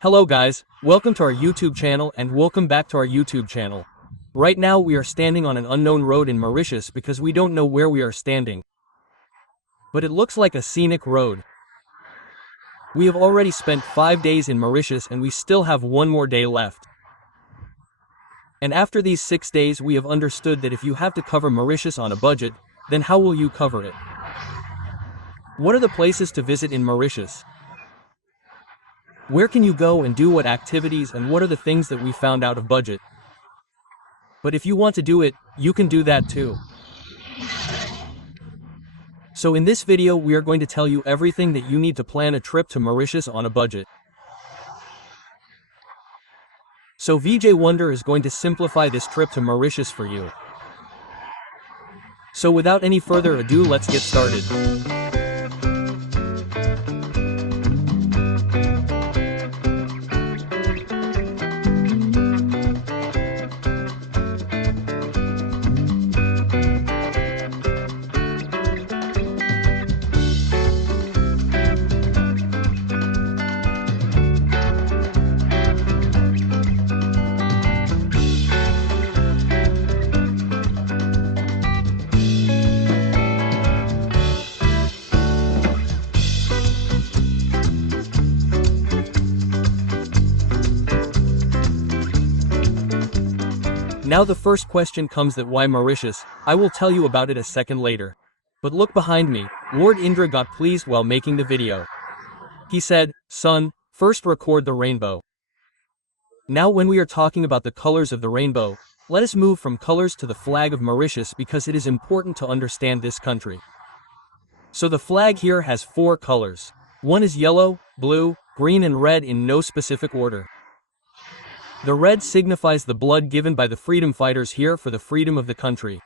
Hello guys, welcome to our YouTube channel and welcome back to our YouTube channel. Right now we are standing on an unknown road in Mauritius because we don't know where we are standing. But it looks like a scenic road. We have already spent 5 days in Mauritius and we still have one more day left. And after these 6 days we have understood that if you have to cover Mauritius on a budget, then how will you cover it? What are the places to visit in Mauritius? Where can you go and do what activities, and what are the things that we found out of budget? But if you want to do it, you can do that too. So in this video we are going to tell you everything that you need to plan a trip to Mauritius on a budget. So VJ Wonder is going to simplify this trip to Mauritius for you. So without any further ado, let's get started. Now the first question comes, that why Mauritius? I will tell you about it a second later. But look behind me. Lord Indra got pleased while making the video. He said, "Son, first record the rainbow." Now when we are talking about the colors of the rainbow, let us move from colors to the flag of Mauritius because it is important to understand this country. So the flag here has 4 colors. One is yellow, blue, green and red in no specific order. The red signifies the blood given by the freedom fighters here for the freedom of the country.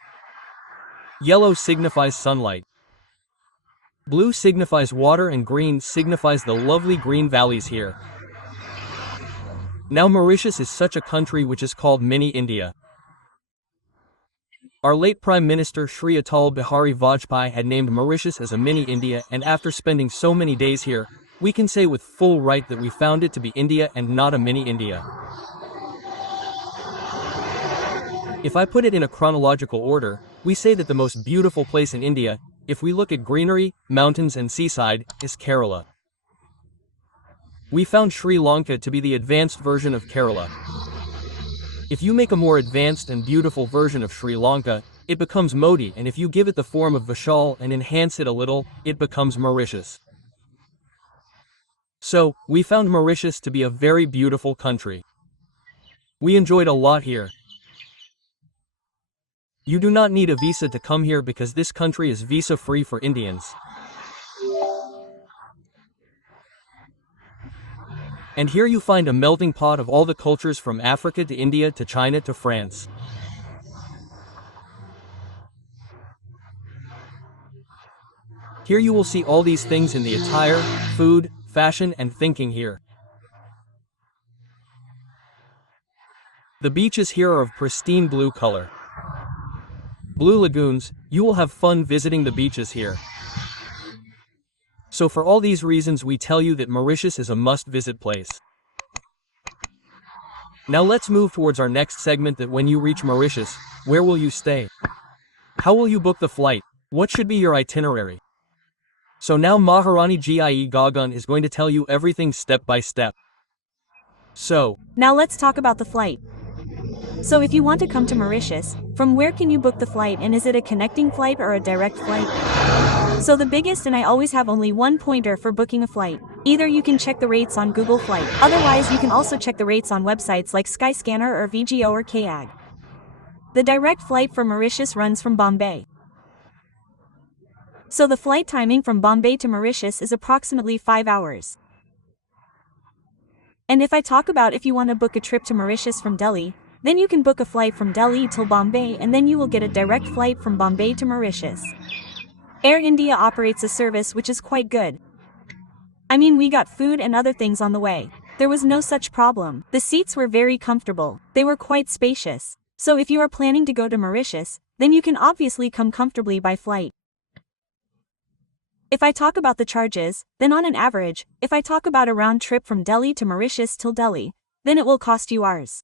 Yellow signifies sunlight. Blue signifies water and green signifies the lovely green valleys here. Now Mauritius is such a country which is called Mini India. Our late Prime Minister Shri Atal Bihari Vajpayee had named Mauritius as a Mini India, and after spending so many days here, we can say with full right that we found it to be India and not a Mini India. If I put it in a chronological order, we say that the most beautiful place in India, if we look at greenery, mountains and seaside, is Kerala. We found Sri Lanka to be the advanced version of Kerala. If you make a more advanced and beautiful version of Sri Lanka, it becomes Modi, and if you give it the form of Vishal and enhance it a little, it becomes Mauritius. So, we found Mauritius to be a very beautiful country. We enjoyed a lot here. You do not need a visa to come here because this country is visa-free for Indians. And here you find a melting pot of all the cultures from Africa to India to China to France. Here you will see all these things in the attire, food, fashion and thinking here. The beaches here are of pristine blue color. Blue lagoons, you will have fun visiting the beaches here. So for all these reasons we tell you that Mauritius is a must-visit place. Now let's move towards our next segment, that when you reach Mauritius, where will you stay? How will you book the flight? What should be your itinerary? So now Maharani Gie Gagan is going to tell you everything step by step. So, now let's talk about the flight. So if you want to come to Mauritius, from where can you book the flight, and is it a connecting flight or a direct flight? So the biggest, and I always have only one pointer for booking a flight. Either you can check the rates on Google Flight, otherwise you can also check the rates on websites like Skyscanner or VGO or KAG. The direct flight for Mauritius runs from Bombay. So the flight timing from Bombay to Mauritius is approximately 5 hours. And if I talk about if you want to book a trip to Mauritius from Delhi, then you can book a flight from Delhi till Bombay, and then you will get a direct flight from Bombay to Mauritius. Air India operates a service which is quite good. I mean, we got food and other things on the way. There was no such problem. The seats were very comfortable. They were quite spacious. So if you are planning to go to Mauritius, then you can obviously come comfortably by flight. If I talk about the charges, then on an average, if I talk about a round trip from Delhi to Mauritius till Delhi, then it will cost you Rs.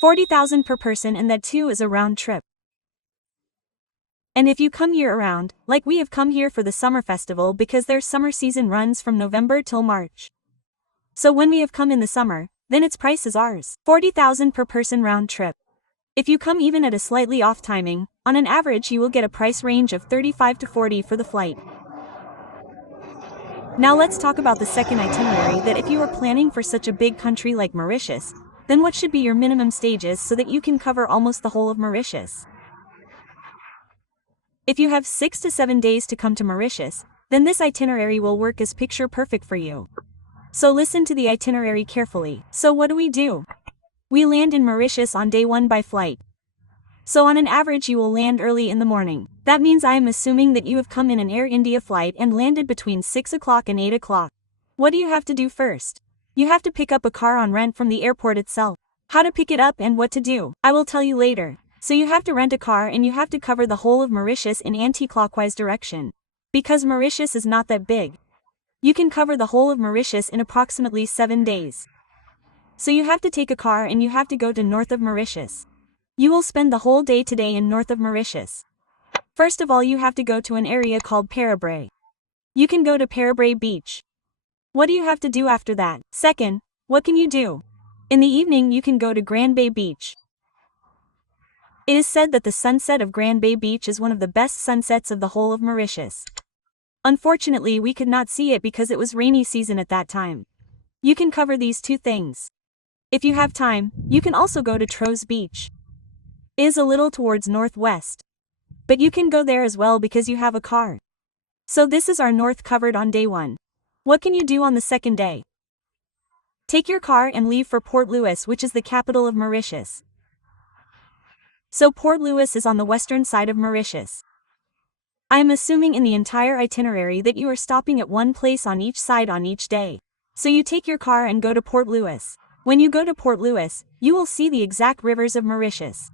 40,000 per person, and that too is a round trip. And if you come year-round, like we have come here for the summer festival because their summer season runs from November till March. So when we have come in the summer, then its price is Rs. 40,000 per person round trip. If you come even at a slightly off timing, on an average you will get a price range of 35 to 40 for the flight. Now let's talk about the second itinerary, that if you are planning for such a big country like Mauritius, then what should be your minimum stages so that you can cover almost the whole of Mauritius? If you have 6 to 7 days to come to Mauritius, then this itinerary will work as picture perfect for you. So listen to the itinerary carefully. So what do? We land in Mauritius on day 1 by flight. So on an average you will land early in the morning. That means I am assuming that you have come in an Air India flight and landed between 6 o'clock and 8 o'clock. What do you have to do first? You have to pick up a car on rent from the airport itself. How to pick it up and what to do, I will tell you later. So you have to rent a car and you have to cover the whole of Mauritius in anti-clockwise direction. Because Mauritius is not that big. You can cover the whole of Mauritius in approximately 7 days. So you have to take a car and you have to go to north of Mauritius. You will spend the whole day today in north of Mauritius. First of all you have to go to an area called Parabray. You can go to Parabray Beach. What do you have to do after that? Second, what can you do? In the evening you can go to Grand Bay Beach. It is said that the sunset of Grand Bay Beach is one of the best sunsets of the whole of Mauritius. Unfortunately we could not see it because it was rainy season at that time. You can cover these 2 things. If you have time, you can also go to Troz Beach. It is a little towards northwest. But you can go there as well because you have a car. So this is our north covered on day 1. What can you do on the second day? Take your car and leave for Port Louis, which is the capital of Mauritius. So Port Louis is on the western side of Mauritius. I am assuming in the entire itinerary that you are stopping at one place on each side on each day. So you take your car and go to Port Louis. When you go to Port Louis, you will see the exact rivers of Mauritius.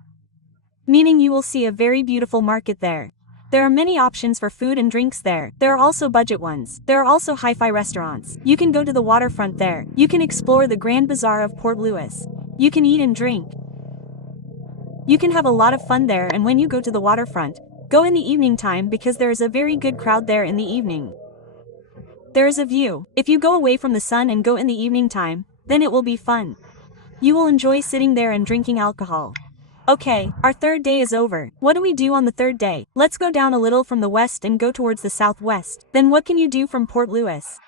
Meaning you will see a very beautiful market there. There are many options for food and drinks there. There are also budget ones. There are also hi-fi restaurants. You can go to the waterfront there. You can explore the Grand Bazaar of Port Louis. You can eat and drink. You can have a lot of fun there, and when you go to the waterfront, go in the evening time because there is a very good crowd there in the evening. There is a view. If you go away from the sun and go in the evening time, then it will be fun. You will enjoy sitting there and drinking alcohol. Okay, our third day is over. What do we do on the third day? Let's go down a little from the west and go towards the southwest. Then what can you do from Port Louis?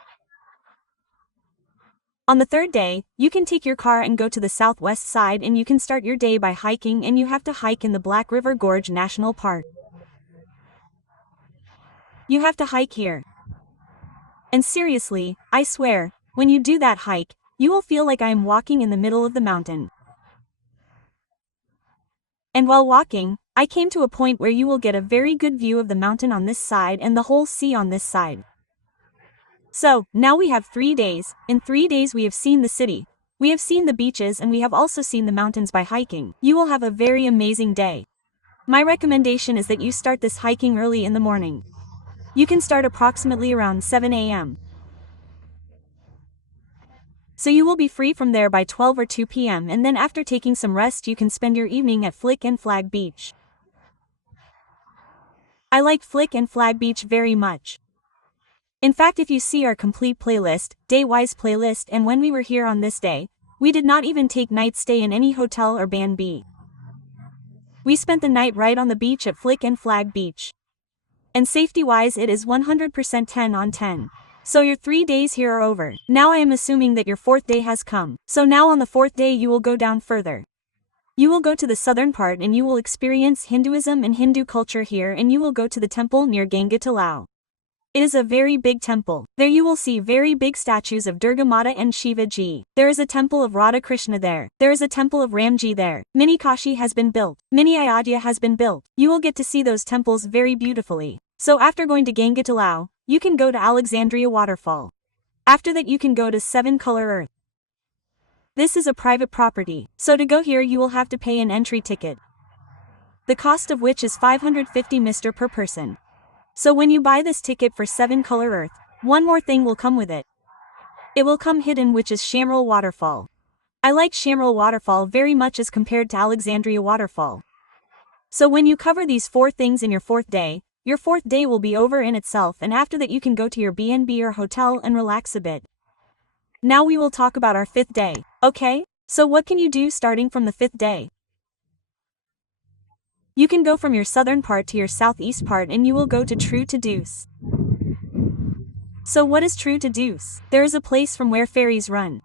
On the third day, you can take your car and go to the southwest side and you can start your day by hiking, and you have to hike in the Black River Gorge National Park. You have to hike here. And seriously, I swear, when you do that hike, you will feel like I am walking in the middle of the mountain. And while walking, I came to a point where you will get a very good view of the mountain on this side and the whole sea on this side. So, now we have 3 days. In 3 days we have seen the city, we have seen the beaches, and we have also seen the mountains by hiking. You will have a very amazing day. My recommendation is that you start this hiking early in the morning. You can start approximately around 7 a.m. So you will be free from there by 12 or 2 p.m. and then after taking some rest you can spend your evening at Flick and Flag Beach. I like Flick and Flag Beach very much. In fact, if you see our complete playlist, day-wise playlist, and when we were here on this day, we did not even take night stay in any hotel or B&B. We spent the night right on the beach at Flick and Flag Beach. And safety-wise it is 100% 10 on 10. So your 3 days here are over. Now I am assuming that your 4th day has come. So now on the 4th day you will go down further. You will go to the southern part and you will experience Hinduism and Hindu culture here, and you will go to the temple near Gangatalao. It is a very big temple. There you will see very big statues of Durga Mata and Shiva Ji. There is a temple of Radha Krishna there. There is a temple of Ramji there. Mini Kashi has been built. Mini Ayodhya has been built. You will get to see those temples very beautifully. So after going to Gangatalao, you can go to Alexandria Waterfall. After that you can go to 7 Color Earth. This is a private property, so to go here you will have to pay an entry ticket. The cost of which is 550 Mr. per person. So when you buy this ticket for 7 Color Earth, one more thing will come with it. It will come hidden, which is Shamrock Waterfall. I like Shamrock Waterfall very much as compared to Alexandria Waterfall. So when you cover these 4 things in your 4th day, your 4th day will be over in itself, and after that you can go to your B&B or hotel and relax a bit. Now we will talk about our 5th day, okay? So what can you do starting from the 5th day? You can go from your southern part to your southeast part and you will go to True to Deuce. So what is True to Deuce? There is a place from where ferries run.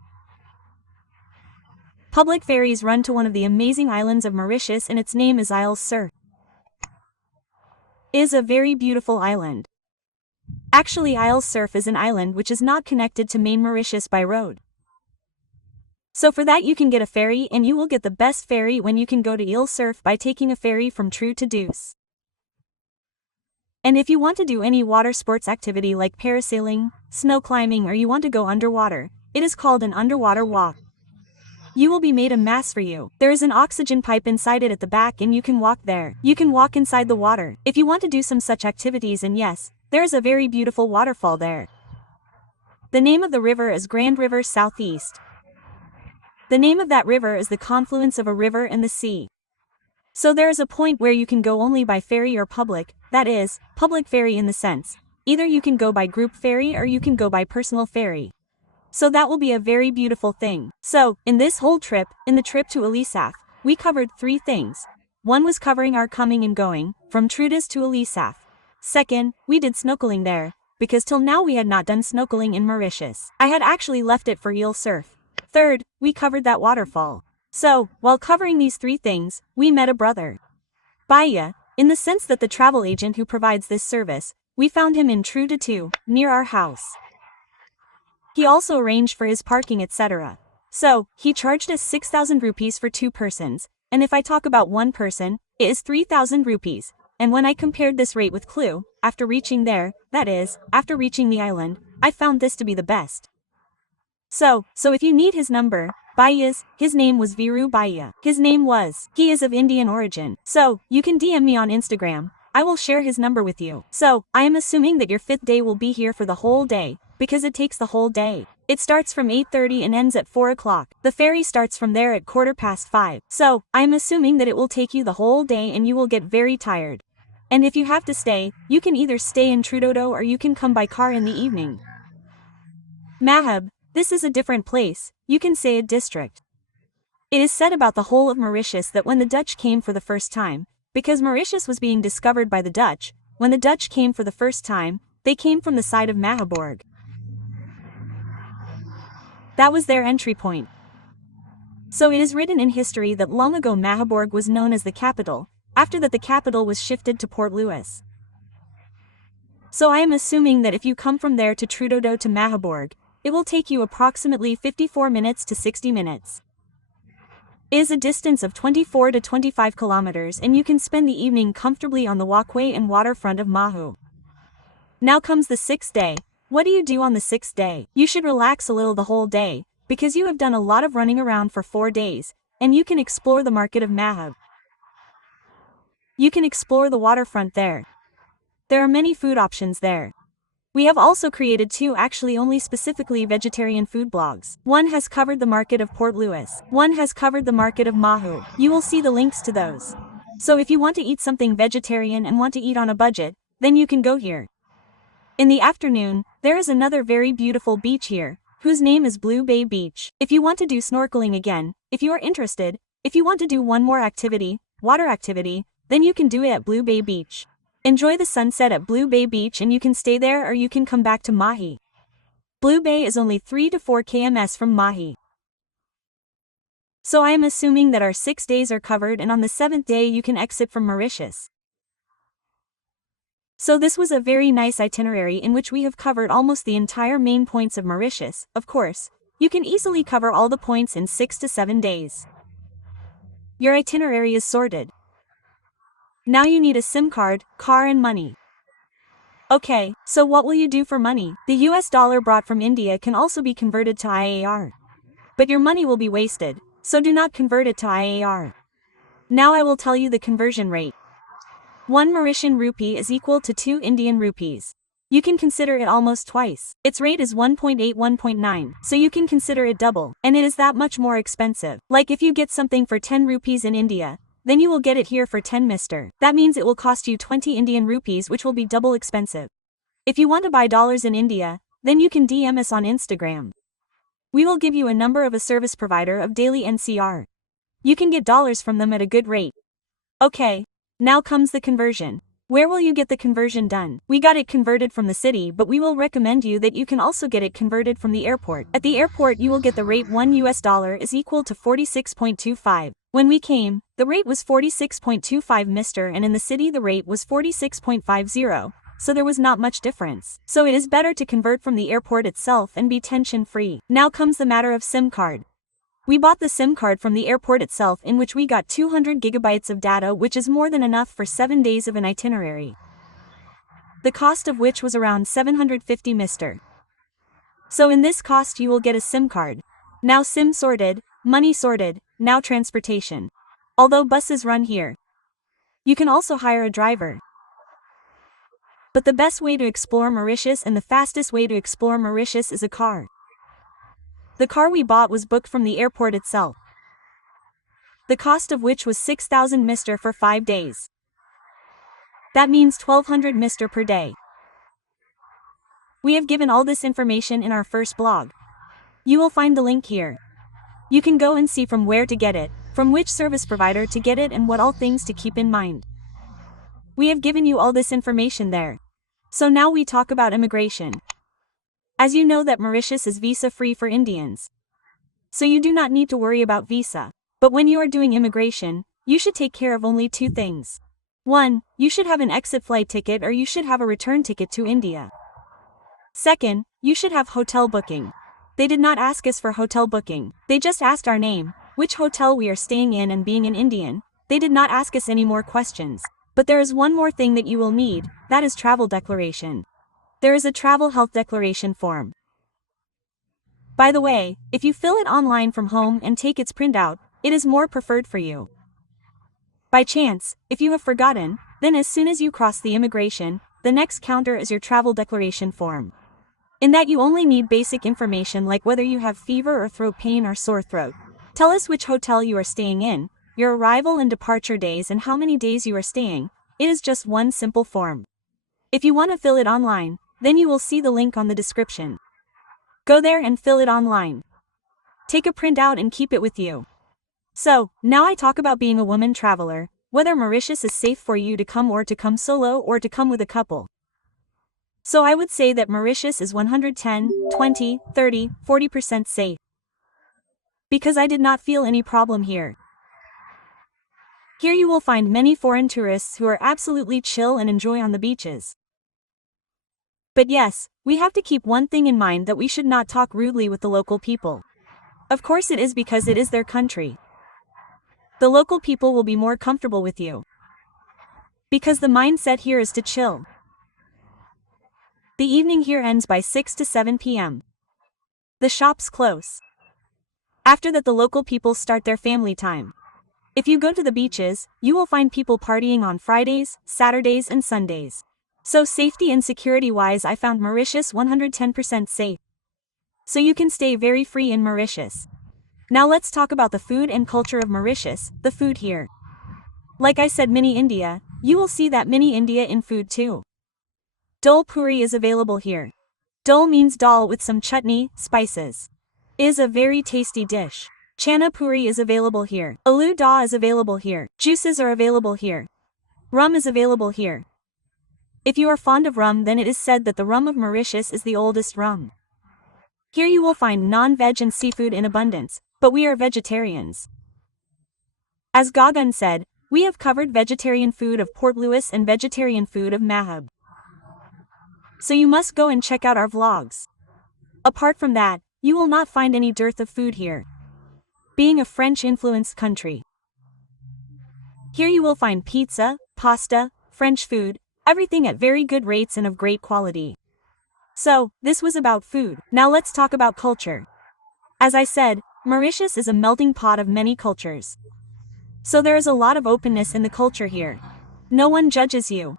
Public ferries run to one of the amazing islands of Mauritius, and its name is Isle Surf. It is a very beautiful island. Actually, Isle Surf is an island which is not connected to main Mauritius by road. So for that you can get a ferry, and you will get the best ferry when you can go to Isle Surf by taking a ferry from True to Deuce. And if you want to do any water sports activity like parasailing, snow climbing, or you want to go underwater, it is called an underwater walk. You will be made a mass for you. There is an oxygen pipe inside it at the back and you can walk there. You can walk inside the water if you want to do some such activities, and yes, there is a very beautiful waterfall there. The name of the river is Grand River Southeast. The name of that river is the confluence of a river and the sea. So there is a point where you can go only by ferry or public, that is, public ferry in the sense. Either you can go by group ferry or you can go by personal ferry. So that will be a very beautiful thing. So, in this whole trip, in the trip to Elisaf, we covered 3 things. One was covering our coming and going, from Trudis to Elisaf. Second, we did snorkeling there, because till now we had not done snorkeling in Mauritius. I had actually left it for Isle Surf. Third, we covered that waterfall. So, while covering these 3 things, we met a brother. Baya, in the sense that the travel agent who provides this service, we found him in True to 2, near our house. He also arranged for his parking, etc. So, he charged us 6,000 rupees for 2 persons, and if I talk about 1 person, it is 3,000 rupees, and when I compared this rate with Clue, after reaching there, that is, after reaching the island, I found this to be the best. So if you need his number, Baya's, his name was Viru Baya. He is of Indian origin. So, you can DM me on Instagram, I will share his number with you. So, I am assuming that your 5th day will be here for the whole day, because it takes the whole day. It starts from 8:30 and ends at 4 o'clock. The ferry starts from there at 5:15. So, I am assuming that it will take you the whole day and you will get very tired. And if you have to stay, you can either stay in Trudodo or you can come by car in the evening. Mahab, this is a different place, you can say a district. It is said about the whole of Mauritius that when the Dutch came for the first time, because Mauritius was being discovered by the Dutch, when the Dutch came for the first time, they came from the side of Mahaborg. That was their entry point. So it is written in history that long ago Mahaborg was known as the capital, after that the capital was shifted to Port Louis. So I am assuming that if you come from there to Trudodo to Mahaborg, it will take you approximately 54 minutes to 60 minutes. It is a distance of 24 to 25 kilometers and you can spend the evening comfortably on the walkway and waterfront of Mahu. Now comes the 6th day. What do you do on the 6th day? You should relax a little the whole day, because you have done a lot of running around for 4 days, and you can explore the market of Mahab. You can explore the waterfront there. There are many food options there. We have also created 2 actually only specifically vegetarian food blogs. One has covered the market of Port Louis. One has covered the market of Mahu. You will see the links to those. So if you want to eat something vegetarian and want to eat on a budget, then you can go here. In the afternoon, there is another very beautiful beach here, whose name is Blue Bay Beach. If you want to do snorkeling again, if you are interested, if you want to do one more activity, water activity, then you can do it at Blue Bay Beach. Enjoy the sunset at Blue Bay Beach and you can stay there or you can come back to Mahi. Blue Bay is only 3 to 4 km from Mahi. So I am assuming that our 6 days are covered and on the 7th day you can exit from Mauritius. So this was a very nice itinerary in which we have covered almost the entire main points of Mauritius. Of course, you can easily cover all the points in 6 to 7 days. Your itinerary is sorted. Now you need a SIM card, car and money. Okay, so what will you do for money? The US dollar brought from India can also be converted to IAR. But your money will be wasted, so do not convert it to IAR. Now I will tell you the conversion rate. 1 Mauritian rupee is equal to 2 Indian rupees. You can consider it almost twice. Its rate is 1.8, 1.9, so you can consider it double, and it is that much more expensive. Like if you get something for 10 rupees in India, then you will get it here for 10 mister. That means it will cost you 20 Indian rupees, which will be double expensive. If you want to buy dollars in India, then you can DM us on Instagram. We will give you a number of a service provider of daily NCR. You can get dollars from them at a good rate. Okay, now comes the conversion. Where will you get the conversion done? We got it converted from the city, but we will recommend you that you can also get it converted from the airport. At the airport you will get the rate $1 is equal to 46.25. When we came, the rate was 46.25 mister, and in the city the rate was 46.50, so there was not much difference. So it is better to convert from the airport itself and be tension-free. Now comes the matter of SIM card. We bought the SIM card from the airport itself, in which we got 200 gigabytes of data, which is more than enough for 7 days of an itinerary. The cost of which was around 750 mister. So in this cost you will get a SIM card. Now SIM sorted, money sorted, now transportation. Although buses run here, you can also hire a driver. But the best way to explore Mauritius and the fastest way to explore Mauritius is a car. The car we bought was booked from the airport itself. The cost of which was 6,000 mister for 5 days. That means 1,200 mister per day. We have given all this information in our first blog. You will find the link here. You can go and see from where to get it, from which service provider to get it, and what all things to keep in mind. We have given you all this information there. So now we talk about immigration. As you know that Mauritius is visa-free for Indians. So you do not need to worry about visa. But when you are doing immigration, you should take care of only 2 things. 1, you should have an exit flight ticket, or you should have a return ticket to India. Second, you should have hotel booking. They did not ask us for hotel booking. They just asked our name, which hotel we are staying in, and being an Indian, they did not ask us any more questions. But there is one more thing that you will need, that is travel declaration. There is a travel health declaration form. By the way, if you fill it online from home and take its printout, it is more preferred for you. By chance, if you have forgotten, then as soon as you cross the immigration, the next counter is your travel declaration form. In that you only need basic information like whether you have fever or throat pain or sore throat. Tell us which hotel you are staying in, your arrival and departure days, and how many days you are staying. It is just one simple form. If you want to fill it online, then you will see the link on the description. Go there and fill it online. Take a printout and keep it with you. So, now I talk about being a woman traveler, whether Mauritius is safe for you to come, or to come solo, or to come with a couple. So I would say that Mauritius is 110, 20, 30, 40% safe. Because I did not feel any problem here. Here you will find many foreign tourists who are absolutely chill and enjoy on the beaches. But yes, we have to keep one thing in mind, that we should not talk rudely with the local people. Of course it is because it is their country. The local people will be more comfortable with you. Because the mindset here is to chill. The evening here ends by 6 to 7 p.m. The shops close. After that the local people start their family time. If you go to the beaches, you will find people partying on Fridays, Saturdays and Sundays. So safety and security-wise I found Mauritius 110% safe. So you can stay very free in Mauritius. Now let's talk about the food and culture of Mauritius, the food here. Like I said, mini India, you will see that mini India in food too. Dal puri is available here. Dal means dal with some chutney, spices. Is a very tasty dish. Chana puri is available here. Aloo da is available here. Juices are available here. Rum is available here. If you are fond of rum, then it is said that the rum of Mauritius is the oldest rum. Here you will find non-veg and seafood in abundance, but we are vegetarians. As Gagan said, we have covered vegetarian food of Port Louis and vegetarian food of Mahab. So you must go and check out our vlogs. Apart from that, you will not find any dearth of food here. Being a French-influenced country. Here you will find pizza, pasta, French food, everything at very good rates and of great quality. So, this was about food. Now let's talk about culture. As I said, Mauritius is a melting pot of many cultures. So there is a lot of openness in the culture here. No one judges you.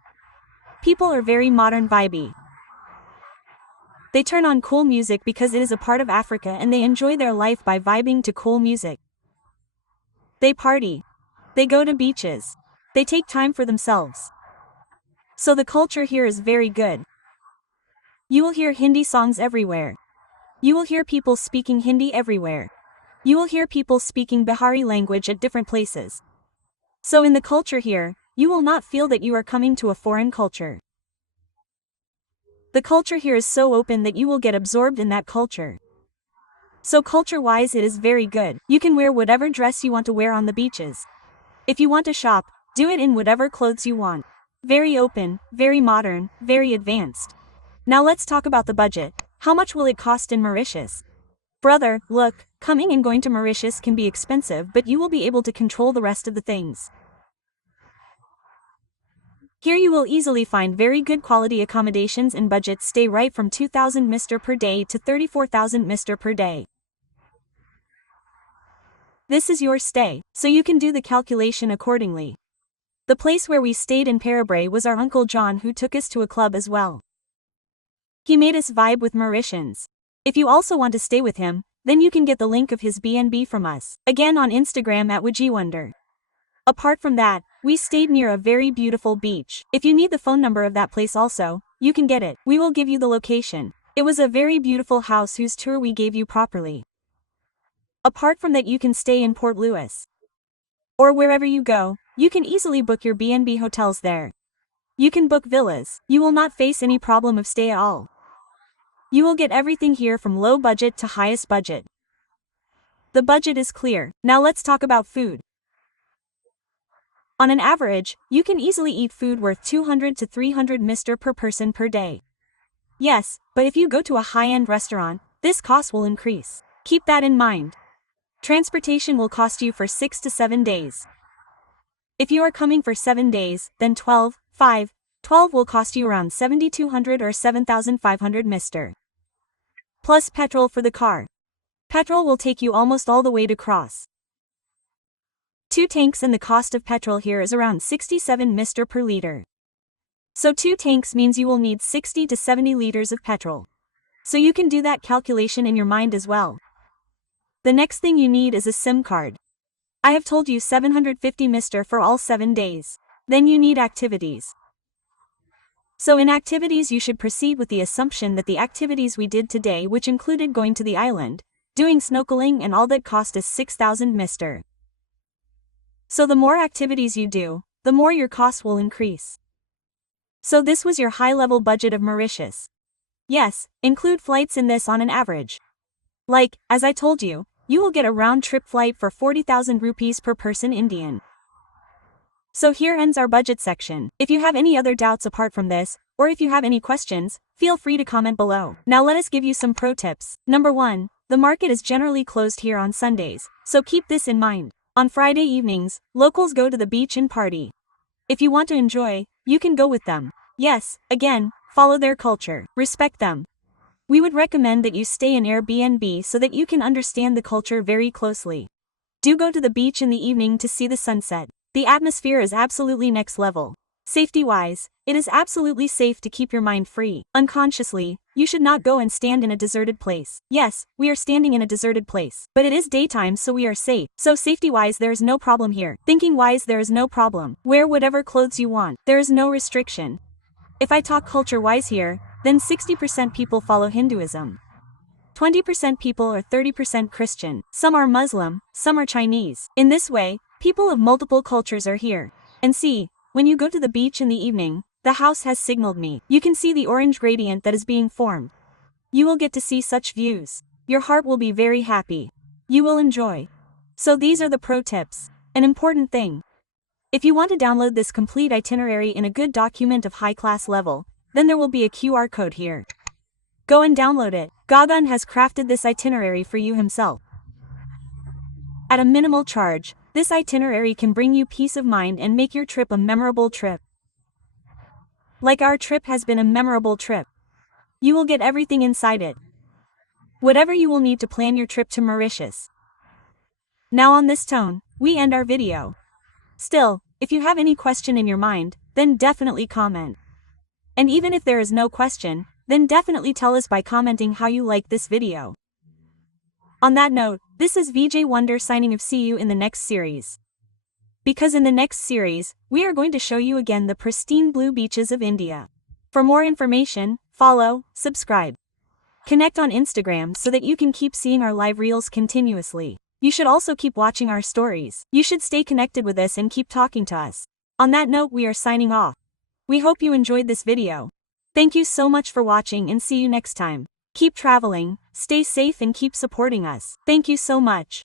People are very modern vibey. They turn on cool music because it is a part of Africa and they enjoy their life by vibing to cool music. They party. They go to beaches. They take time for themselves. So the culture here is very good. You will hear Hindi songs everywhere. You will hear people speaking Hindi everywhere. You will hear people speaking Bihari language at different places. So in the culture here, you will not feel that you are coming to a foreign culture. The culture here is so open that you will get absorbed in that culture. So culture-wise it is very good. You can wear whatever dress you want to wear on the beaches. If you want to shop, do it in whatever clothes you want. Very open, very modern, very advanced. Now let's talk about the budget. How much will it cost in Mauritius? Brother, look, coming and going to Mauritius can be expensive, but you will be able to control the rest of the things. Here you will easily find very good quality accommodations and budgets stay right from 2,000 Mr per day to 34,000 Mr per day. This is your stay, so you can do the calculation accordingly. The place where we stayed in Parabre was our Uncle John, who took us to a club as well. He made us vibe with Mauritians. If you also want to stay with him, then you can get the link of his BNB from us, again on Instagram at Wajiwonder. Apart from that, we stayed near a very beautiful beach. If you need the phone number of that place also, you can get it. We will give you the location. It was a very beautiful house whose tour we gave you properly. Apart from that, you can stay in Port Louis. Or wherever you go, you can easily book your BNB hotels there. You can book villas. You will not face any problem of stay at all. You will get everything here from low budget to highest budget. The budget is clear. Now let's talk about food. On an average, you can easily eat food worth 200 to 300 Mr per person per day. Yes, but if you go to a high-end restaurant, this cost will increase. Keep that in mind. Transportation will cost you for 6 to 7 days. If you are coming for 7 days, then 12 will cost you around 7,200 or 7,500 Mr. Plus petrol for the car. Petrol will take you almost all the way to cross. 2 tanks and the cost of petrol here is around 67 Mr per liter. So 2 tanks means you will need 60 to 70 liters of petrol. So you can do that calculation in your mind as well. The next thing you need is a SIM card. I have told you 750 Mr for all 7 days. Then you need activities. So in activities you should proceed with the assumption that the activities we did today, which included going to the island, doing snorkeling and all, that cost us 6,000 Mr. So the more activities you do, the more your costs will increase. So this was your high-level budget of Mauritius. Yes, include flights in this on an average. Like, as I told you, you will get a round-trip flight for 40,000 rupees per person Indian. So here ends our budget section. If you have any other doubts apart from this, or if you have any questions, feel free to comment below. Now let us give you some pro tips. Number 1, the market is generally closed here on Sundays, so keep this in mind. On Friday evenings, locals go to the beach and party. If you want to enjoy, you can go with them. Yes, again, follow their culture, respect them. We would recommend that you stay in Airbnb so that you can understand the culture very closely. Do go to the beach in the evening to see the sunset. The atmosphere is absolutely next level. Safety-wise, it is absolutely safe to keep your mind free. Unconsciously, you should not go and stand in a deserted place. Yes, we are standing in a deserted place, but it is daytime, so we are safe. So safety-wise there is no problem here. Thinking-wise there is no problem. Wear whatever clothes you want. There is no restriction. If I talk culture-wise here, then 60% people follow Hinduism. 20% people are 30% Christian. Some are Muslim, some are Chinese. In this way, people of multiple cultures are here. And see, when you go to the beach in the evening, the house has signaled me. You can see the orange gradient that is being formed. You will get to see such views. Your heart will be very happy. You will enjoy. So these are the pro tips. An important thing. If you want to download this complete itinerary in a good document of high-class level, then there will be a QR code here. Go and download it. Gagan has crafted this itinerary for you himself. At a minimal charge, this itinerary can bring you peace of mind and make your trip a memorable trip. Like our trip has been a memorable trip. You will get everything inside it. Whatever you will need to plan your trip to Mauritius. Now on this tone, we end our video. Still, if you have any question in your mind, then definitely comment. And even if there is no question, then definitely tell us by commenting how you like this video. On that note, this is VJ Wonder signing off. See you in the next series. Because in the next series, we are going to show you again the pristine blue beaches of India. For more information, follow, subscribe. Connect on Instagram so that you can keep seeing our live reels continuously. You should also keep watching our stories. You should stay connected with us and keep talking to us. On that note, we are signing off. We hope you enjoyed this video. Thank you so much for watching and see you next time. Keep traveling, stay safe and keep supporting us. Thank you so much.